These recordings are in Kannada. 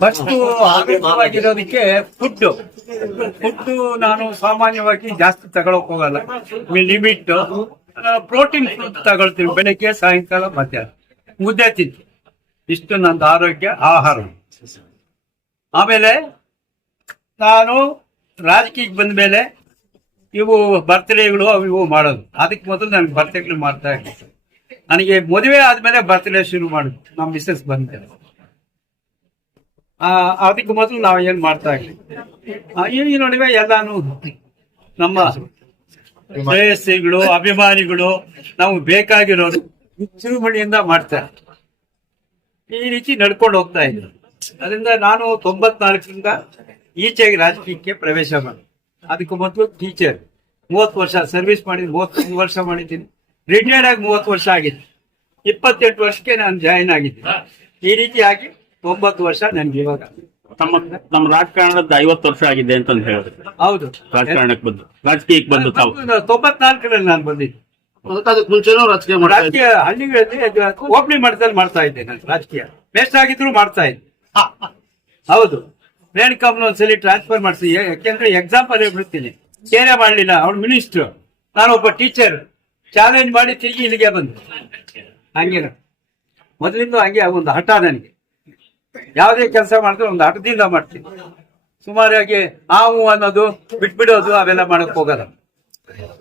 ಫಸ್ಟ್ ಆರೋಗ್ಯವಾಗಿರೋದಕ್ಕೆ ಫುಡ್ ನಾನು ಸಾಮಾನ್ಯವಾಗಿ ಜಾಸ್ತಿ ತಗೊಳಕ್ ಹೋಗಲ್ಲ. ಲಿಮಿಟ್ ಪ್ರೋಟೀನ್ ಫುಡ್ ತಗೊಳ್ತೀನಿ, ಬೆಳಗ್ಗೆ ಸಾಯಂಕಾಲ ಮಧ್ಯಾಹ್ನ ಮುದ್ದೆ ತಿಂತೀನಿ. ಇಷ್ಟು ನಂದು ಆರೋಗ್ಯ ಆಹಾರ. ಆಮೇಲೆ ನಾನು ರಾಜಕೀಯಕ್ಕೆ ಬಂದ ಮೇಲೆ ಇವು ಬರ್ತ್ಡೇಗಳು ಅವು ಇವು ಮಾಡೋದು. ಅದಕ್ಕೆ ಮೊದಲು ನನಗೆ ಬರ್ತ್ಡೇಗಳು ಮಾಡ್ತಾ ಇರ್ತೀನಿ. ನನಗೆ ಮದುವೆ ಆದ್ಮೇಲೆ ಬರ್ತ್ಡೇ ಶುರು ಮಾಡುದು ನಮ್ಮ ಮಿಸ್ಸಸ್ ಬಂದ್ಮೇಲೆ. ಅದಕ್ಕೆ ಮೊದಲು ನಾವು ಏನ್ ಮಾಡ್ತಾ ಇರ್ತೀವಿ. ಈ ನಡುವೆ ಎಲ್ಲಾನು ನಮ್ಮ ಶ್ರೇಯಸ್ಸಿಗಳು ಅಭಿಮಾನಿಗಳು ನಾವು ಬೇಕಾಗಿರೋರು ಚುರುಮಣಿಯಿಂದ ಮಾಡ್ತಾರೆ. ಈ ರೀತಿ ನಡ್ಕೊಂಡು ಹೋಗ್ತಾ ಇದ್ರು. ಅದರಿಂದ ನಾನು 94ರಿಂದ ಈಚೆಗೆ ರಾಜಕೀಯಕ್ಕೆ ಪ್ರವೇಶ ಮಾಡಿ. ಅದಕ್ಕೂ ಮೊದಲು ಟೀಚರ್ 30 ವರ್ಷ ಸರ್ವಿಸ್ ಮಾಡಿದ್ದೀನಿ. 31 ವರ್ಷ ಮಾಡಿದ್ದೀನಿ. ರಿಟೈರ್ಡ್ ಆಗಿ 30 ವರ್ಷ ಆಗಿತ್ತು. 28 ವರ್ಷಕ್ಕೆ ನಾನು ಜಾಯಿನ್ ಆಗಿದ್ದೆ. ಈ ರೀತಿಯಾಗಿ 9 ವರ್ಷ ನನ್ಗೆ ಇವಾಗ ನಮ್ಮ ರಾಜಕಾರಣದ 50 ವರ್ಷ ಆಗಿದೆ ಅಂತ ಹೇಳಿದ್ರೆ. ಹೌದು, ರಾಜಕೀಯಕ್ಕೆ ಬಂದು ತಾವು 94ರಲ್ಲಿ ನಾನು ಬಂದಿದ್ದೆ. ಅದಕ್ಕೆ ಮುಂಚೆನೂ ರಾಜಕೀಯ ಹಳ್ಳಿಗಳಲ್ಲಿ ಓಪನಿಂಗ್ ಮಟ್ಟದಲ್ಲಿ ಮಾಡ್ತಾ ಇದ್ದೆ. ನಾನು ರಾಜಕೀಯ ವೇಸ್ಟ್ ಆಗಿದ್ರು ಮಾಡ್ತಾ ಇದ್ದೆ. ಹೌದು, ರೇಣುಕಮ್ಮನ ಒಂದ್ಸಲಿ ಟ್ರಾನ್ಸ್ಫರ್ ಮಾಡಿಸಿ. ಯಾಕೆಂದ್ರೆ ಎಕ್ಸಾಂಪಲ್ ಹೇಳ್ಬಿಡ್ತೀನಿ, ಕೇರೆ ಮಾಡ್ಲಿಲ್ಲ ಅವ್ರು ಮಿನಿಸ್ಟರ್, ನಾನೊಬ್ಬ ಟೀಚರ್ ಚಾಲೆಂಜ್ ಮಾಡಿ ತಿರುಗಿ ಇಲ್ಲಿಗೆ ಬಂದು. ಹಂಗೆ ಮೊದಲಿಂದ ಹಂಗೆ ಒಂದು ಹಠ ನನಗೆ. ಯಾವುದೇ ಕೆಲಸ ಮಾಡಿದ್ರೆ ಒಂದು ಹಠದಿಂದ ಮಾಡ್ತೀನಿ. ಸುಮಾರಾಗಿ ಹಾವು ಅನ್ನೋದು ಬಿಟ್ಬಿಡೋದು ಅವೆಲ್ಲ ಮಾಡಕ್ ಹೋಗಲ್ಲ.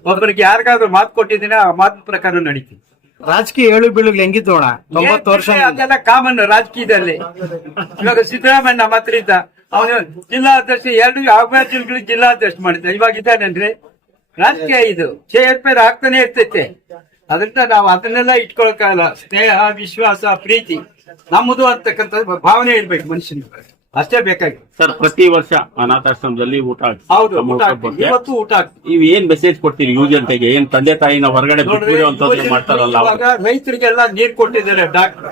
ಒಬ್ಬರಿಗೆ ಯಾರಿಗಾದ್ರೂ ಮಾತು ಕೊಟ್ಟಿದ್ದೀನಿ, ಆ ಮಾತು ಪ್ರಕಾರ ನಡೀತೀನಿ. ರಾಜಕೀಯ ಏಳು ಬೀಳುಗಳು ಹೆಂಗಿತ್ತು ಅಣ್ಣ? 90 ವರ್ಷ ಅದೆಲ್ಲ ಕಾಮನ್ ರಾಜಕೀಯದಲ್ಲಿ. ಇವಾಗ ಸಿದ್ದರಾಮಯ್ಯ ನಮ್ಮ ಹತ್ರ ಇದ್ದ, ಅವನು ಜಿಲ್ಲಾಧ್ಯಕ್ಷ 2 ಅಭ್ಯರ್ಥಿಗಳಿಗೆ ಜಿಲ್ಲಾಧ್ಯಕ್ಷ ಮಾಡಿದ್ದ. ಇವಾಗ ಇದ್ದಾನೇನ್ರಿ? ರಾಜಕೀಯ ಇದು ಚೇರ್ಪೇರ್ ಆಗ್ತಾನೆ ಇರ್ತೈತೆ. ಅದರಿಂದ ನಾವು ಅದನ್ನೆಲ್ಲ ಇಟ್ಕೊಳಕ್ಕಾಗಲ್ಲ. ಸ್ನೇಹ, ವಿಶ್ವಾಸ, ಪ್ರೀತಿ ನಮ್ಮದು ಅಂತಕ್ಕಂಥ ಭಾವನೆ ಇರ್ಬೇಕು ಮನುಷ್ಯನಿಗೆ. ಅಷ್ಟೇ ಬೇಕಾಗಿ. ಸರ್, ಪ್ರತಿ ವರ್ಷ ಅನಾಥಾಶ್ರಮದಲ್ಲಿ ಊಟ ಹೌದು, ಊಟ ಆಗ್ತದೆ. ಇವತ್ತು ಊಟ ಆಗ್ತದೆ. ನೀವು ಏನ್ ಮೆಸೇಜ್ ಕೊಡ್ತೀರಿ ಯುವ ಜನತೆಗೆ? ಏನ್ ತಂದೆ ತಾಯಿನ ಹೊರಗಡೆ ಮಾಡ್ತಾರಲ್ಲ, ರೈತರಿಗೆಲ್ಲ ನೀರ್ ಕೊಟ್ಟಿದ್ದಾರೆ. ಡಾಕ್ಟರ್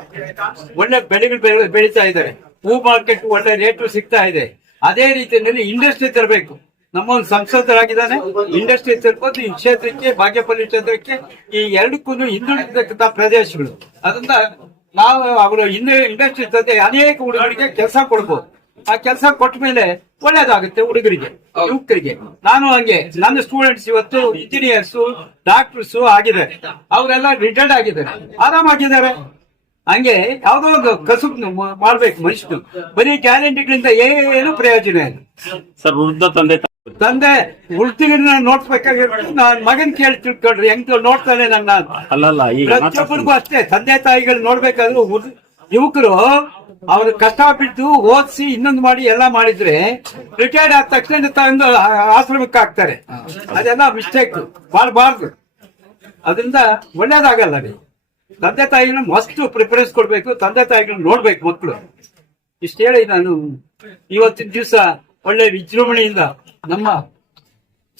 ಒಳ್ಳೆ ಬೆಳೆಗಳು ಬೆಳೀತಾ ಇದ್ದಾರೆ. ಹೂ ಮಾರ್ಕೆಟ್ ಒಳ್ಳೆ ರೇಟು ಸಿಗ್ತಾ ಇದೆ. ಅದೇ ರೀತಿಯಲ್ಲಿ ಇಂಡಸ್ಟ್ರಿ ತರಬೇಕು. ನಮ್ಮೊಂದು ಸಂಸದರಾಗಿದ್ದಾನೆ, ಇಂಡಸ್ಟ್ರಿ ತರ್ಬೋದು. ಈ ಕ್ಷೇತ್ರಕ್ಕೆ, ಬಾಗೇಪಲ್ಲಿ ಕ್ಷೇತ್ರಕ್ಕೆ, ಈ ಎರಡಕ್ಕೂ ಹಿಂದುಳಿದಕ್ಕಂತ ಪ್ರದೇಶಗಳು. ಅದರಿಂದ ನಾವು ಅವರು ಇಂಡಸ್ಟ್ರಿ ತಂದೆ ಅನೇಕ ಹುಡುಗರಿಗೆ ಕೆಲಸ ಕೊಡ್ಬೋದು. ಆ ಕೆಲಸ ಕೊಟ್ಟ ಮೇಲೆ ಒಳ್ಳೇದಾಗುತ್ತೆ ಹುಡುಗರಿಗೆ, ಯುವಕರಿಗೆ. ನಾನು ಹಂಗೆ ನನ್ನ ಸ್ಟೂಡೆಂಟ್ಸ್ ಇವತ್ತು ಇಂಜಿನಿಯರ್ಸ್, ಡಾಕ್ಟರ್ಸ್ ಆಗಿದ್ದಾರೆ. ಅವರೆಲ್ಲ ರಿಟೈರ್ಡ್ ಆಗಿದ್ದಾರೆ, ಆರಾಮಾಗಿದ್ದಾರೆ. ಹಂಗೆ ಯಾವ್ದೋ ಒಂದು ಕಸುಬು ಮಾಡ್ಬೇಕು ಮನುಷ್ಯನು. ಬರೀ ಗ್ಯಾರಂಟಿಗಳಿಂದ ಏನು ಪ್ರಯೋಜನ ಇಲ್ಲ. ಸರ್, ವೃದ್ಧ ತಂದೆ ಉಳ್ತಿಗಿನ ನೋಡ್ಬೇಕಾಗಿರ್ಬೇಕು. ನಾನ್ ಮಗನ್ ಕೇಳಿ ತಿಳ್ಕೊಂಡ್ರಿ ಹೆಂಗ್ ನೋಡ್ತಾನೆ ನನ್ನ. ಅಲ್ಲಲ್ಲ, ಪ್ರತಿಯೊಬ್ಬರಿಗೂ ಅಷ್ಟೇ ತಂದೆ ತಾಯಿಗಳು ನೋಡ್ಬೇಕಾದ್ರು. ಯುವಕರು ಅವ್ರ ಕಷ್ಟ ಬಿದ್ದು ಓದಿಸಿ ಇನ್ನೊಂದು ಮಾಡಿ ಎಲ್ಲ ಮಾಡಿದ್ರೆ ರಿಟೈರ್ಡ್ ಆದ ತಕ್ಷಣ ತಂದು ಆಶ್ರಮಕ್ಕೆ ಹಾಕ್ತಾರೆ. ಅದೆಲ್ಲ ಮಿಸ್ಟೇಕ್ ಮಾಡಬಾರ್ದು. ಅದರಿಂದ ಒಳ್ಳೇದಾಗಲ್ಲ. ತಂದೆ ತಾಯಿನ ಮಸ್ಟ್ ಪ್ರಿಫರೆನ್ಸ್ ಕೊಡ್ಬೇಕು. ತಂದೆ ತಾಯಿಗಳನ್ನ ನೋಡ್ಬೇಕು ಮಕ್ಕಳು. ಇಷ್ಟ ಹೇಳಿ ನಾನು ಇವತ್ತಿನ ದಿವಸ ಒಳ್ಳೆ ವಿಜೃಂಭಣೆಯಿಂದ ನಮ್ಮ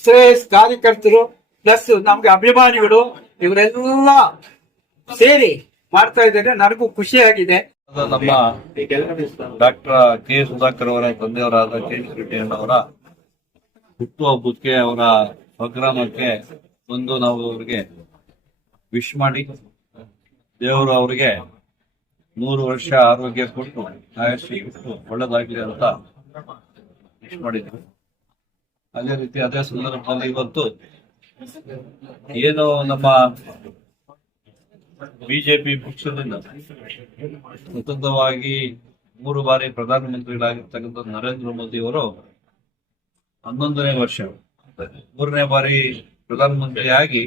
ಶ್ರೇಯಸ್ ಕಾರ್ಯಕರ್ತರು ಪ್ಲಸ್ ನಮ್ಗೆ ಅಭಿಮಾನಿಗಳು ಇವರೆಲ್ಲ ಸೇರಿ ಮಾಡ್ತಾ ಇದ್ದಾರೆ. ನನಗೂ ಖುಷಿಯಾಗಿದೆ. ನಮ್ಮ ಡಾಕ್ಟರ್ ಕೆ ಸುಧಾಕರ್ ಅವರ ತಂದೆಯವರಾದ ಕೆ ರೆಡ್ಡಿಯಣ್ಣವರ ಹುಟ್ಟುಹಬ್ಬಕ್ಕೆ, ಅವರ ಸ್ವಗ್ರಾಮಕ್ಕೆ ಬಂದು ನಾವು ಅವರಿಗೆ ವಿಶ್ ಮಾಡಿ, ದೇವರು ಅವರಿಗೆ 100 ವರ್ಷ ಆರೋಗ್ಯ ಕೊಟ್ಟು ಆಯುಷ್ಯ ಕೊಟ್ಟು ಒಳ್ಳೇದಾಗ್ಲಿ ಅಂತ ವಿಶ್ ಮಾಡಿದ್ರು. ಅದೇ ರೀತಿ ಅದೇ ಸಂದರ್ಭದಲ್ಲಿ ಇವತ್ತು ಏನು ನಮ್ಮ ಬಿಜೆಪಿ ಪಕ್ಷದಿಂದ ಸ್ವತಂತ್ರವಾಗಿ 3 ಬಾರಿ ಪ್ರಧಾನಮಂತ್ರಿಗಳಾಗಿರ್ತಕ್ಕಂಥ ನರೇಂದ್ರ ಮೋದಿ ಅವರು 11ನೇ ವರ್ಷ 3ನೇ ಬಾರಿ ಪ್ರಧಾನಮಂತ್ರಿಯಾಗಿ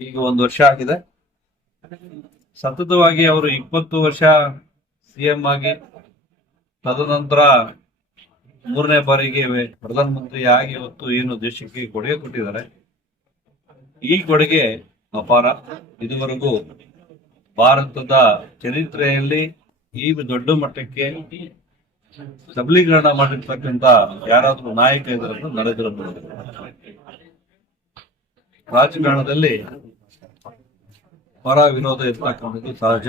ಈಗ 1 ವರ್ಷ ಆಗಿದೆ. ಸತತವಾಗಿ ಅವರು 20 ವರ್ಷ ಸಿಎಂ ಆಗಿ, ತದನಂತರ 3ನೇ ಬಾರಿಗೆ ಪ್ರಧಾನಮಂತ್ರಿ ಆಗಿ ಇವತ್ತು ಏನು ದೇಶಕ್ಕೆ ಕೊಡುಗೆ ಕೊಟ್ಟಿದ್ದಾರೆ. ಈ ಕೊಡುಗೆ ಅಪಾರ. ಇದುವರೆಗೂ ಭಾರತದ ಚರಿತ್ರೆಯಲ್ಲಿ ಈ ದೊಡ್ಡ ಮಟ್ಟಕ್ಕೆ ಸಬಲೀಕರಣ ಮಾಡಿರ್ತಕ್ಕಂಥ ಯಾರಾದ್ರೂ ನಾಯಕ ಇದ್ದಾರೆ ನರೇಂದ್ರ ಮೋದಿ. ರಾಜಕಾರಣದಲ್ಲಿ ಪರ ವಿರೋಧ ಇರ್ತಕ್ಕಂಥದ್ದು ಸಹಜ.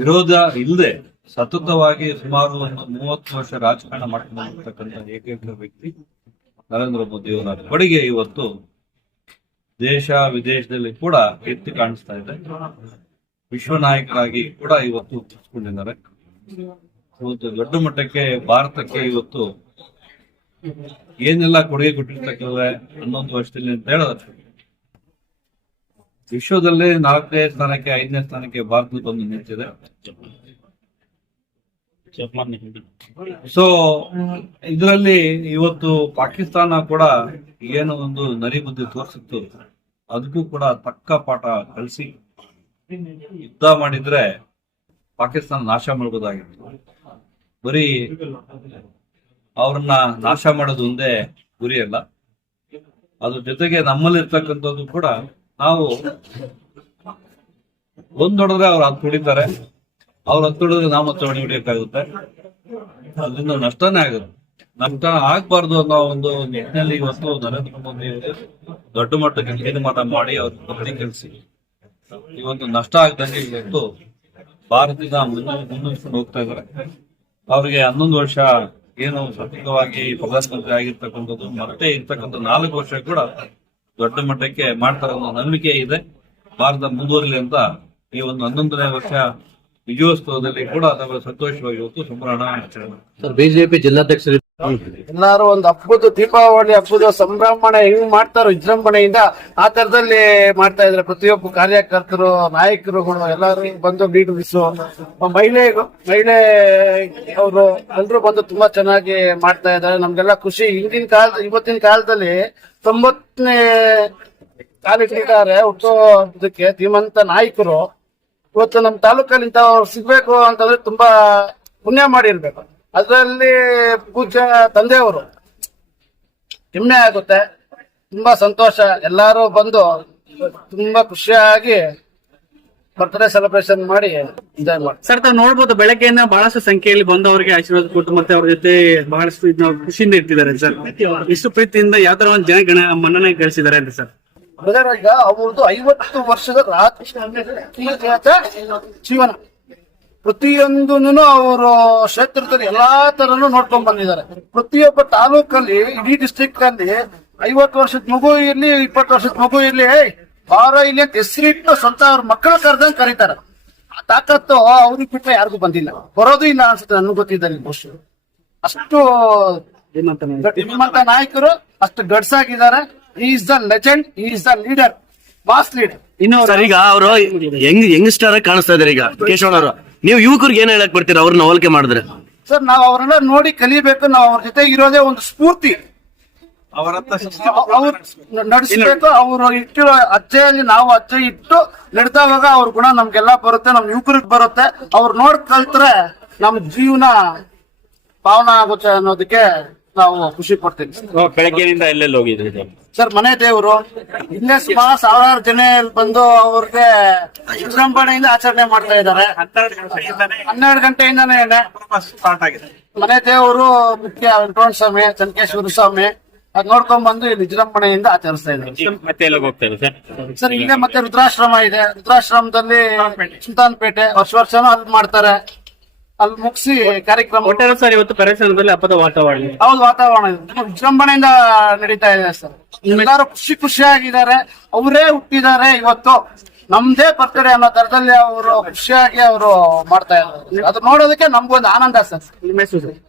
ವಿರೋಧ ಇಲ್ಲದೆ ಸತತವಾಗಿ ಸುಮಾರು ಒಂದು 30 ವರ್ಷ ರಾಜಕಾರಣ ಮಾಡ್ಕೊಂಡಿರ್ತಕ್ಕಂಥ ಏಕೈಕ ವ್ಯಕ್ತಿ ನರೇಂದ್ರ ಮೋದಿ ಅವರ ಕೊಡುಗೆ ಇವತ್ತು ದೇಶ ವಿದೇಶದಲ್ಲಿ ಕೂಡ ಎತ್ತಿ ಕಾಣಿಸ್ತಾ ಇದೆ. ವಿಶ್ವ ನಾಯಕರಾಗಿ ಕೂಡ ಇವತ್ತು ಗುರುತಿಸಿಕೊಂಡಿದ್ದಾರೆ. ಒಂದು ದೊಡ್ಡ ಮಟ್ಟಕ್ಕೆ ಭಾರತಕ್ಕೆ ಇವತ್ತು ಏನೆಲ್ಲ ಕೊಡುಗೆ ಕೊಟ್ಟಿರ್ತಕ್ಕಂಥ 11 ವರ್ಷದಲ್ಲಿ ಅಂತ ಹೇಳಿದ್ರೆ ವಿಶ್ವದಲ್ಲೇ 4ನೇ ಸ್ಥಾನಕ್ಕೆ 5ನೇ ಸ್ಥಾನಕ್ಕೆ ಭಾರತ ಬಂದು ನಿಂತಿದೆ. ಸೊ ಇದರಲ್ಲಿ ಇವತ್ತು ಪಾಕಿಸ್ತಾನ ಕೂಡ ಏನು ಒಂದು ನರಿ ಬುದ್ಧಿ ತೋರಿಸಿತ್ತು, ಅದಕ್ಕೂ ಕೂಡ ತಕ್ಕ ಪಾಠ ಕಳಿಸಿ ಯುದ್ಧ ಮಾಡಿದ್ರೆ ಪಾಕಿಸ್ತಾನ ನಾಶ ಮಾಡಬಹುದಾಗಿತ್ತು. ಬರೀ ಅವ್ರನ್ನ ನಾಶ ಮಾಡೋದು ಒಂದೇ ಗುರಿ ಅಲ್ಲ, ಅದ್ರ ಜೊತೆಗೆ ನಮ್ಮಲ್ಲಿರ್ತಕ್ಕಂಥದ್ದು ಕೂಡ ನಾವು ಒಂದೊಡಿದ್ರೆ ಅವ್ರು 10 ಹೊಡಿತಾರೆ, ಅವ್ರು 10 ಹೊಡಿದ್ರೆ ನಾವು 10 ಹೊಡಿಬೇಕಾಗುತ್ತೆ. ಅದರಿಂದ ನಷ್ಟನೇ ಆಗುತ್ತೆ. ನಷ್ಟ ಆಗ್ಬಾರ್ದು ಅನ್ನೋ ಒಂದು ನಿಟ್ಟಿನಲ್ಲಿ ಇವತ್ತು ನರೇಂದ್ರ ಮೋದಿ ಅವರು ದೊಡ್ಡ ಮಟ್ಟಕ್ಕೆ ತೀರ್ಮಾನ ಮಾಡಿ ಅವ್ರ ಬುದ್ಧಿ ಕಲಿಸಿ ಇವತ್ತು ನಷ್ಟ ಆಗ್ದಂಗೆ ಇವತ್ತು ಭಾರತದ ಮುನ್ನಡೆಸ್ಕೊಂಡು ಹೋಗ್ತಾ ಇದ್ದಾರೆ. ಅವ್ರಿಗೆ 11 ವರ್ಷ ಏನು ಸತತವಾಗಿ ಪ್ರಧಾನಮಂತ್ರಿ ಆಗಿರ್ತಕ್ಕಂಥದ್ದು ಮತ್ತೆ ಇರ್ತಕ್ಕಂಥ 4 ವರ್ಷ ಕೂಡ ದೊಡ್ಡ ಮಟ್ಟಕ್ಕೆ ಮಾಡ್ತಾರೆ ಅನ್ನೋ ನಂಬಿಕೆ ಇದೆ. ಭಾರತ ಮುಂದುವರಿಲಿ ಅಂತ ಈ ಒಂದು 11ನೇ ವರ್ಷ ವಿಜಯೋತ್ಸವದಲ್ಲಿ ಕೂಡ ನಾವು ಸಂತೋಷವಾಗಿ ಇವತ್ತು ಸಂಭ್ರಮ ಆಚರಣೆ. ಬಿಜೆಪಿ ಜಿಲ್ಲಾಧ್ಯಕ್ಷರು ಎಲ್ಲಾರು ಒಂದು ಹಬ್ಬದ ದೀಪಾವಳಿ ಹಬ್ಬದ ಸಂಭ್ರಮಣೆ ಹೆಂಗ್ ಮಾಡ್ತಾರೋ ವಿಜೃಂಭಣೆಯಿಂದ ಆ ತರದಲ್ಲಿ ಮಾಡ್ತಾ ಇದ್ರೆ ಪ್ರತಿಯೊಬ್ಬ ಕಾರ್ಯಕರ್ತರು ನಾಯಕರುಗಳು ಎಲ್ಲಾರು ಬಂದು ಲೀಡರ್ಸು ಮಹಿಳೆ ಅವರು ಎಲ್ರು ಬಂದು ತುಂಬಾ ಚೆನ್ನಾಗಿ ಮಾಡ್ತಾ ಇದ್ದಾರೆ. ನಮ್ಗೆಲ್ಲ ಖುಷಿ. ಇವತ್ತಿನ ಕಾಲದಲ್ಲಿ 90ನೇ ಕಾಲಿಟ್ಟಿದ್ದಾರೆ ಹುಟ್ಟೋ ಇದಕ್ಕೆ ಧೀಮಂತ ನಾಯಕರು ಇವತ್ತು ನಮ್ ತಾಲೂಕಲ್ಲಿ ಇಂಥವ್ರು ಸಿಗ್ಬೇಕು ಅಂತಂದ್ರೆ ತುಂಬಾ ಪುಣ್ಯ ಮಾಡಿರ್ಬೇಕು. ಅದರಲ್ಲಿ ಪೂಜ್ಯ ತಂದೆಯವರು ಹೆಮ್ಮೆ ಆಗುತ್ತೆ. ತುಂಬಾ ಸಂತೋಷ. ಎಲ್ಲಾರು ಬಂದು ತುಂಬಾ ಖುಷಿಯಾಗಿ ಬರ್ತ್ಡೇ ಸೆಲೆಬ್ರೇಷನ್ ಮಾಡಿ ಎಂಜಾಯ್ ಮಾಡಿ. ಸರ್, ತಾವು ನೋಡ್ಬೋದು ಬೆಳಗ್ಗೆಯಿಂದ ಬಹಳಷ್ಟು ಸಂಖ್ಯೆಯಲ್ಲಿ ಬಂದು ಅವರಿಗೆ ಆಶೀರ್ವಾದ ಕೊಟ್ಟು ಮತ್ತೆ ಅವ್ರ ಜೊತೆ ಬಹಳಷ್ಟು ಖುಷಿಯಿಂದ ಇರ್ತಿದ್ದಾರೆ ಸರ್. ಇಷ್ಟು ಪ್ರೀತಿಯಿಂದ ಯಾವ ತರ ಒಂದು ಜನ ಮನ್ನಣೆ ಗಳಿಸಿದ್ದಾರೆ ಅಂತ ಸರ್. ಬ್ರದರ್, ಈಗ ಅವ್ರದ್ದು 50 ವರ್ಷದ ರಾಜಕೀಯ ಜೀವನ ಪ್ರತಿಯೊಂದನ್ನು ಅವರು ಕ್ಷೇತ್ರದಲ್ಲಿ ಎಲ್ಲಾ ತರನು ನೋಡ್ಕೊಂಡ್ ಬಂದಿದ್ದಾರೆ. ಪ್ರತಿಯೊಬ್ಬ ತಾಲೂಕಲ್ಲಿ ಇಡೀ ಡಿಸ್ಟ್ರಿಕ್ಟ್ ಅಲ್ಲಿ 50 ವರ್ಷದ ಮಗು ಇರ್ಲಿ 20 ವರ್ಷದ ಮಗು ಇರ್ಲಿ ಬಾರ ಇಲ್ಲಿ ಅಂತ ಹೆಸರಿಟ್ಟು ಸ್ವಂತ ಅವ್ರ ಮಕ್ಕಳ ಕರೆದಂಗ್ ಕರೀತಾರೆ. ಆ ತಾಕತ್ತು ಅವ್ರಿಗೆ ಬಿಟ್ಟರೆ ಯಾರಿಗೂ ಬಂದಿಲ್ಲ, ಬರೋದು ಇಲ್ಲ ಅನ್ಸುತ್ತೆ ನನ್ಗೆ ಗೊತ್ತಿದ್ದಲ್ಲಿ. ಅಷ್ಟು ಶ್ರೀಮಂತ ನಾಯಕರು, ಅಷ್ಟು ಗಡ್ಸಾಗಿದ್ದಾರೆ. Is the legend, is the leader, mass leader. ಇನ್ನು ಸರ್, ಈಗ ಅವರು ಯಂಗ್ಸ್ಟರ್ ಕಾಣಿಸ್ತಾ ಇದಾರೆ. ಈಗ ಕೇಶವಣ್ಣ ಅವರು, ನೀವು ಯುವಕರಿಗೆ ಏನ್ ಹೇಳಕ್ ಬರ್ತೀರಾ ಅವ್ರನ್ನ ಹೋಲಿಕೆ ಮಾಡಿದ್ರೆ? ಸರ್, ನಾವು ಅವರೆಲ್ಲ ನೋಡಿ ಕಲಿಬೇಕು. ನಾವು ಅವ್ರ ಜೊತೆ ಇರೋದೇ ಒಂದು ಸ್ಫೂರ್ತಿ. ಅವ್ರು ನಡೆಸಬೇಕು. ಅವರು ಇಟ್ಟಿರೋ ಅಜ್ಜೆಯಲ್ಲಿ ನಾವು ಅಜ್ಜೆ ಇಟ್ಟು ನಡೆದಾಗ ಅವ್ರ ಗುಣ ನಮ್ಗೆಲ್ಲ ಬರುತ್ತೆ, ನಮ್ ಯುವಕರಿಗೆ ಬರುತ್ತೆ. ಅವ್ರು ನೋಡ್ ಕಲ್ತ್ರೆ ನಮ್ ಜೀವನ ಪಾವನ ಆಗುತ್ತೆ ಅನ್ನೋದಕ್ಕೆ ನಾವು ಖುಷಿ ಪಡ್ತೀವಿ. ಬೆಳಗ್ಗೆಯಿಂದ ಎಲ್ಲೆಲ್ಲಿ ಹೋಗಿದ್ರಿ ಸರ್? ಮನೆ ದೇವರು ಇಲ್ಲೇ ಸುಮಾರು 1000 ಜನ ಬಂದು ಅವ್ರಿಗೆ ವಿಜೃಂಭಣೆಯಿಂದ ಆಚರಣೆ ಮಾಡ್ತಾ ಇದ್ದಾರೆ. 12 ಗಂಟೆಯಿಂದಾನೇ ಸ್ಟಾರ್ಟ್ ಆಗಿದೆ. ಮನೆ ದೇವರು ಮುಖ್ಯ ವೆಂಕಟರಮಣ ಸ್ವಾಮಿ, ಚನ್ನಕೇಶ್ವರ ಸ್ವಾಮಿ, ಅದ್ ನೋಡ್ಕೊಂಡ್ ಬಂದು ಇಲ್ಲಿ ವಿಜೃಂಭಣೆಯಿಂದ ಆಚರಿಸ್ತಾ ಇದ್ದಾರೆ. ಮತ್ತೆ ಎಲ್ಲ ಹೋಗ್ತಾರೆ ಸರ್? ಸರ್, ಇಲ್ಲೇ ಮತ್ತೆ ರುದ್ರಾಶ್ರಮ ಇದೆ. ರುದ್ರಾಶ್ರಮದಲ್ಲಿ ಸುಲ್ತಾನ್ಪೇಟೆ ವರ್ಷನೂ ಅಲ್ಲಿ ಮಾಡ್ತಾರೆ. ಅಲ್ಲಿ ಮುಗಿಸಿ ಕಾರ್ಯಕ್ರಮ ಒಟ್ಟಾರೆ ಸರ್ ಇವತ್ತು ಪರಿಸರದಲ್ಲಿ ಹಬ್ಬದ ವಾತಾವರಣ, ಹೌದು ವಾತಾವರಣ ವಿಜೃಂಭಣೆಯಿಂದ ನಡೀತಾ ಇದೆ ಸರ್. ಎಲ್ಲಾರು ಖುಷಿಯಾಗಿದ್ದಾರೆ. ಅವರೇ ಹುಟ್ಟಿದ್ದಾರೆ ಇವತ್ತು, ನಮ್ದೇ ಬರ್ತಡೇ ಅನ್ನೋ ತರದಲ್ಲಿ ಅವರು ಖುಷಿಯಾಗಿ ಅವರು ಮಾಡ್ತಾ ಇದ್ದಾರೆ. ಅದು ನೋಡೋದಕ್ಕೆ ನಮ್ಗೊಂದು ಆನಂದ ಸರ್. ನಿಮ್ಮ ಹೆಸರು ಸರ್?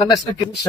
ನನ್ನ ಹೆಸರು ಕಿರೀಶ್.